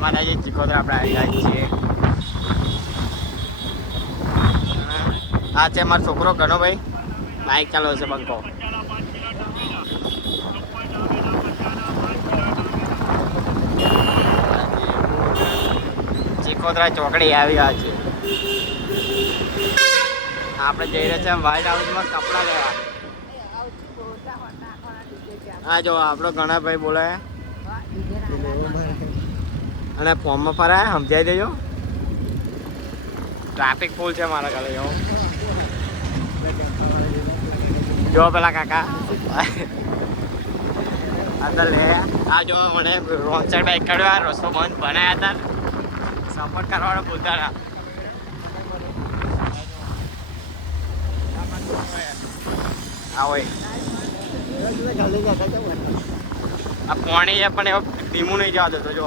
માતાજી ચિકોતરા આપણે આવી રહ્યા છીએ. આ છે મારો છોકરો ગણોભાઈ, બાઇક ચાલવે છે બંકો. ચિકોતરા ચોકડી આવી રહ્યા છે. આપણે જઈ રહ્યા છીએ વ્હાઇટ હાઉસમાં કપડાં લેવા. હા જો આપણો ગણાભાઈ બોલે અને ફોર્મમાં ફરાય સમજાઈ દેજો. ટ્રાફિક ફૂલ છે મારા ઘરે. જો પેલા કાકા આ લે આ જો મને રોંગ સાઈડ બાઈક કાઢ્યો. રસ્તો બંધ બનાવ્યા હતા, સપોર્ટ કરવાનો બોલતા હતા. આવો આ પાણી પણ એવો ધીમું નહીં જવા દેતો. જો